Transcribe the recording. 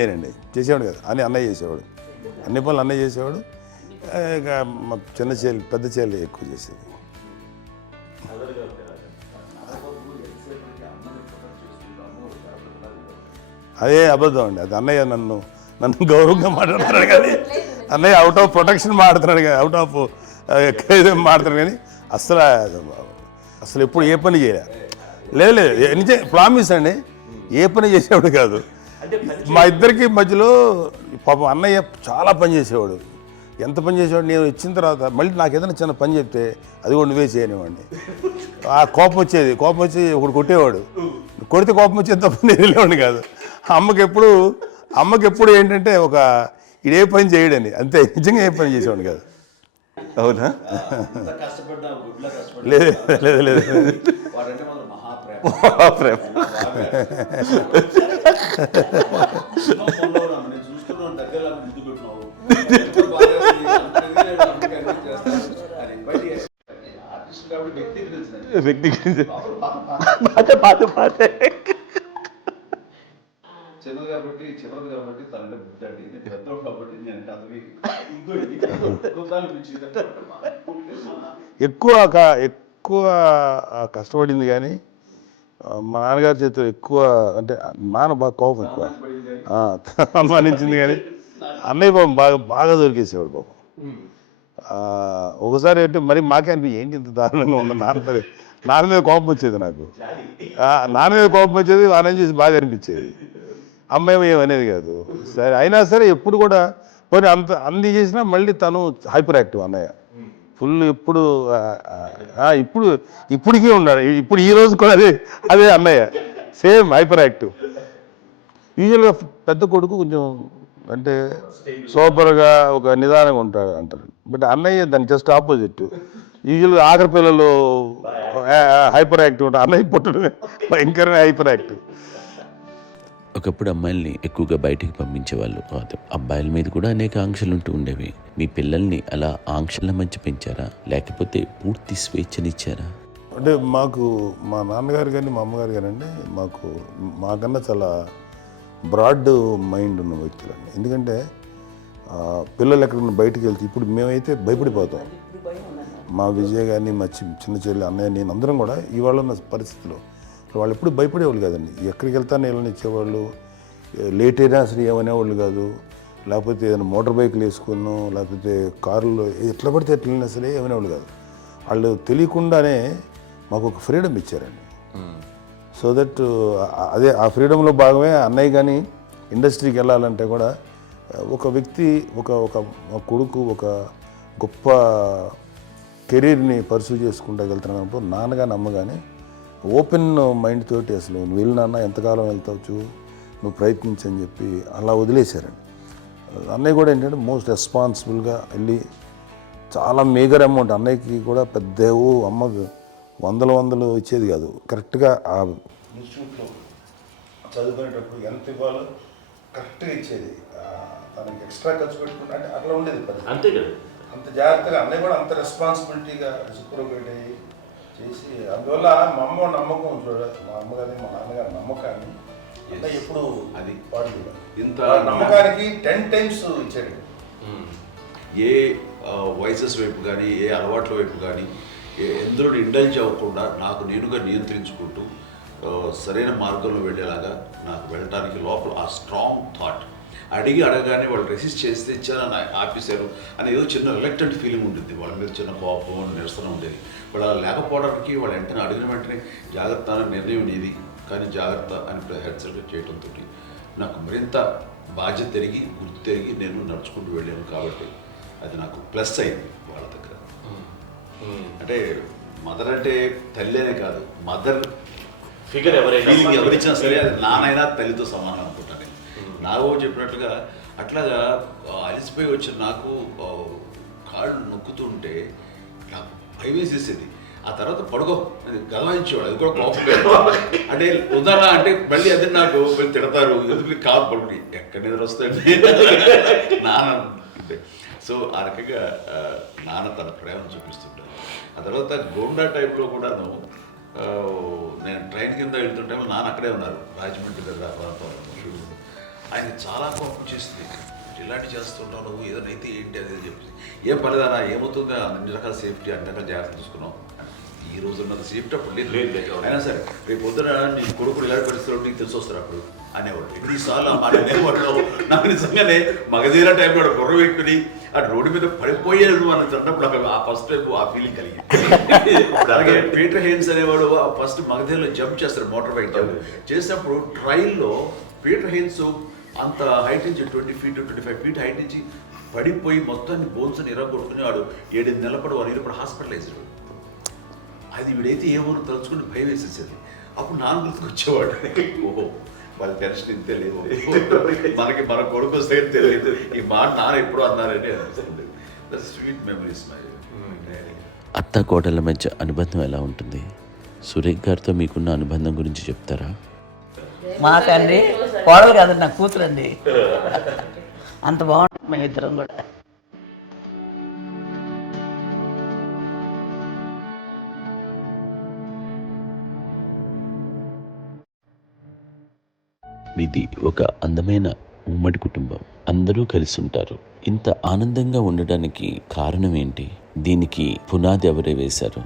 నేనండి చేసేవాడు కదా అని అన్నయ్య చేసేవాడు, అన్ని పనులు అన్నయ్య చేసేవాడు. ఇక మా చిన్న చెల్లి పెద్ద చెల్లి ఎక్కువ చేసేది. అదే అబద్ధం అండి, అది అన్నయ్య నన్ను గౌరవంగా మాట్లాడుతున్నాడు కానీ అన్నయ్య అవుట్ ఆఫ్ ప్రొటెక్షన్ మాట్లాడుతున్నాడు కానీ అవుట్ ఆఫ్ మాట్లాడుతున్నాడు కానీ అసలు ఎప్పుడు ఏ పని చేయలే. లేదు నిజం ప్రామిస్ అండి, ఏ పని చేసేవాడు కాదు. మా ఇద్దరికి మధ్యలో పాపం అన్నయ్య చాలా పని చేసేవాడు. ఎంత పని చేసేవాడు, నేను ఇచ్చిన తర్వాత మళ్ళీ నాకు ఏదైనా చిన్న పని చెప్తే అది కూడా నువ్వే చేయనివ్వండి. ఆ కోపం వచ్చేది, కోపం వచ్చి ఒకడు కొట్టేవాడు, కొడితే కోపం వచ్చేది తప్ప నేను వెళ్ళేవాడిని కాదు. అమ్మకి ఎప్పుడు ఏంటంటే ఒక ఇదే పని చేయడని, అంతే. నిజంగా ఏ పని చేసేవాడిని కాదు. అవునా? లేదు లేదు లేదు మహాప్రేమ. చిన్నది కాబట్టి తనంటే బుద్ధండి, పెద్దోడు కాబట్టి నేను ఎక్కువ కష్టపడింది కానీ మా నాన్నగారి చేతిలో ఎక్కువ, అంటే నాన్న బాగా కోపం ఎక్కువ అనుమానించింది కానీ అన్నయ్య పాపం బాగా దొరికేసేవాడు పాపం. ఒకసారి అంటే మరి మాకే ఏంటి ఇంత దారుణంగా ఉంది, నాన్న మీద కోపం వచ్చేది నాకు. నాన్న మీద కోపం వచ్చేది, వానం చేసి బాగా అనిపించేది. అమ్మాయి ఏమనేది కాదు. సరే అయినా సరే ఎప్పుడు కూడా పోనీ అన్ని చేసినా మళ్ళీ తను హైపర్ యాక్టివ్ అన్నయ్య ఫుల్. ఇప్పటికీ ఉన్నాడు, ఇప్పుడు ఈ రోజు కూడా అదే అన్నయ్య సేమ్ హైపర్ యాక్టివ్. యూజువల్గా పెద్ద కొడుకు కొంచెం అంటే సూపర్గా ఒక నిదానంగా ఉంటాడు అంటారు, బట్ అన్నయ్య దాన్ని జస్ట్ ఆపోజిట్. యూజువల్గా ఆఖరి పిల్లలు హైపర్ యాక్టివ్ ఉంటారు, అన్నయ్య పుట్టడమే భయంకరమైన హైపర్ యాక్టివ్. ఒకప్పుడు అమ్మాయిల్ని ఎక్కువగా బయటికి పంపించేవాళ్ళు కాదు, అబ్బాయిల మీద కూడా అనేక ఆంక్షలు ఉంటూ ఉండేవి. మీ పిల్లల్ని అలా ఆంక్షల మధ్య పెంచారా, లేకపోతే పూర్తి స్వేచ్ఛనిచ్చారా? అంటే మాకు మా నాన్నగారు కానీ మా అమ్మగారు కానీ అండి మాకన్నా చాలా బ్రాడ్ మైండ్ ఉన్న వ్యక్తులండి. ఎందుకంటే పిల్లలు ఎక్కడన్నా బయటకు వెళ్తే ఇప్పుడు మేమైతే భయపడిపోతాం. మా విజయ్ కానీ మా చిన్న చెల్లి అన్నయ్య నేను అందరం కూడా ఇవాళ ఉన్న పరిస్థితిలో వాళ్ళు ఎప్పుడు భయపడేవాళ్ళు కాదండి. ఎక్కడికి వెళ్తాను వీళ్ళని ఇచ్చేవాళ్ళు, లేట్ అయినా అసలు ఏమనేవాళ్ళు కాదు. లేకపోతే ఏదైనా మోటార్ బైక్లు వేసుకున్నాను, లేకపోతే కారులో ఎట్లా పడితే ఎట్లా వెళ్ళినా సరే ఏమనేవాళ్ళు కాదు. వాళ్ళు తెలియకుండానే మాకు ఒక ఫ్రీడమ్ ఇచ్చారండి. సో దట్ అదే ఆ ఫ్రీడంలో భాగమే అన్నయ్య కానీ ఇండస్ట్రీకి వెళ్ళాలంటే కూడా ఒక వ్యక్తి ఒక కొడుకు ఒక గొప్ప కెరీర్ని పర్సూ చేసుకుంటూ వెళ్తున్నప్పుడు నాన్న కానీ అమ్మ కానీ ఓపెన్ మైండ్ తోటి అసలు నువ్వు వెళ్ళినా ఎంతకాలం వెళ్తావచ్చు, నువ్వు ప్రయత్నించని చెప్పి అలా వదిలేశారండి. అన్నయ్య కూడా ఏంటంటే మోస్ట్ రెస్పాన్సిబుల్గా వెళ్ళి చాలా మేజర్ అమౌంట్ అన్నయ్యకి కూడా పెద్ద అమ్మకు వందలు ఇచ్చేది కాదు. కరెక్ట్గా ఆ ఇన్స్టిట్యూట్లో చదువుకునేటప్పుడు ఎంత ఇవ్వాలో కరెక్ట్గా ఇచ్చేది. తనకి ఎక్స్ట్రా ఖర్చు పెట్టుకుంటే అంటే అట్లా ఉండేది పరిస్థితి. అంతే కదా, అంత జాగ్రత్తగా అన్నయ్య కూడా అంత రెస్పాన్సిబిలిటీగా రెసిప్రోకేట్ అయ్యి చేసి, అందువల్ల మా అమ్మ నమ్మకం చూడాలి, మా అమ్మగారి మా నాన్నగారి నమ్మకాన్ని ఎప్పుడు అది పాడు ఇంత నమ్మకానికి 10 times ఇచ్చాడు. ఏ వయసెస్ వైపు కానీ ఏ అలవాట్ల వైపు కానీ ఎందులో ఇండల్జ్ అవ్వకుండా నాకు నేనుగా నియంత్రించుకుంటూ సరైన మార్గంలో వెళ్ళేలాగా నాకు వెళ్ళడానికి లోపల ఆ స్ట్రాంగ్ థాట్. అడగగానే వాళ్ళు రెసిస్ట్ చేస్తే ఇచ్చారని ఆపేశారు అని ఏదో చిన్న రిలక్టెంట్ ఫీలింగ్ ఉంటుంది, వాళ్ళ మీద చిన్న కోపం నిరసన ఉండేది. వాళ్ళు అలా లేకపోవడానికి వాళ్ళు వెంటనే అడిగిన వెంటనే జాగ్రత్త అనే నిర్ణయం నీది కానీ జాగ్రత్త అని హెచ్చరిక చేయడంతో నాకు మరింత బాధ్యత తిరిగి గుర్తు తిరిగి నేను నడుచుకుంటూ వెళ్ళాను. కాబట్టి అది నాకు ప్లస్ అయింది వాళ్ళ దగ్గర. అంటే మదర్ అంటే తల్లి అనే కాదు, మదర్ ఫిగర్ ఎవరిచ్చినా సరే అది నానైనా తల్లితో సమానం అనుకుంటాను నేను. నాగో చెప్పినట్లుగా అట్లాగా అలిసిపోయి వచ్చిన నాకు కాళ్ళు నొక్కుతుంటే నాకు భయం వేసేసేది. ఆ తర్వాత పడుకో గదవాయించేవాడు, అది కూడా కోపం. అంటే ఉదాహరణ అంటే మళ్ళీ అది నాకు తిడతారు, ఎందుకు కాదు పడుకుని ఎక్కడ నిద్ర వస్తుంది నాన్న అంటే. సో ఆ రకంగా నాన్న తన ప్రేమను చూపిస్తుంటాను. ఆ తర్వాత గోండా టైప్లో కూడా నేను ట్రైన్ కింద వెళ్తుంటే నాన్న అక్కడే ఉన్నారు, రాజమండ్రి దగ్గర ప్రాంతంలో. ఆయన చాలా కోపం చేస్తుంది. ఇలాంటి చేస్తుంటావు నువ్వు, ఏదైతే ఏంటి అది అని చెప్పి, ఏం పర్లేదన్నా ఏమవుతుందో అన్ని రకాల సేఫ్టీ అన్ని రకాల జాగ్రత్త తీసుకున్నాం. ఈ రోజు ఉన్నది సేఫ్టీ అప్పుడు లేదు. అయినా సరే రేపు పొద్దున నీ కొడుకులు ఇలాంటి పరిస్థితుల్లో నీకు తెలిసి వస్తారు అప్పుడు అనేవాడు. ఎన్నిసార్లు ఆ మాట అనేవాడు. నాకు నిజంగానే మగధీర టైంలో గుర్రం ఎక్కుని అటు రోడ్డు మీద పడిపోయాడు అని అన్నప్పుడు ఆ ఫస్ట్ టైం ఆ ఫీలింగ్ కలిగింది. అలాగే పీటర్ హెయిన్స్ అనేవాడు ఫస్ట్ మగధీరలో జంప్ చేస్తారు, మోటార్ బైక్ జంప్ చేసినప్పుడు ట్రైల్లో పీటర్ హెయిన్స్ అంత హైట్ నుంచి 20 feet 25 feet హైట్ నుంచి పడిపోయి మొత్తాన్ని బోన్స్ని ఇరగొట్టుకుని వాడు 7 నెలల పాటు 1 year పాటు హాస్పిటలైజ్డ్. అది వీడైతే ఏమో తలుచుకుని భయం వేసేసేది. అప్పుడు నాన్న గుర్తుకు వచ్చేవాడు, ఓహో వాళ్ళ టెన్షన్ ఇంతే లేదు, మనకి మన కొడుకు వస్తే తెలియదు ఈ మాట నాన్న ఎప్పుడు అన్నారని అనిపిస్తుంది. Sweet memories my. అత్త కోడళ్ళ మధ్య అనుబంధం ఎలా ఉంటుంది? సురేఖ్ గారితో మీకున్న అనుబంధం గురించి చెప్తారా? మాకండి కోడలు కాదండి, నా కూతురండి. అంత బాగుంటుంది మేము ఇద్దరం కూడా. మీది ఒక అందమైన ఉమ్మడి కుటుంబం, అందరూ కలిసి ఉంటారు. ఇంత ఆనందంగా ఉండడానికి కారణం ఏంటి? దీనికి పునాది ఎవరే వేశారు?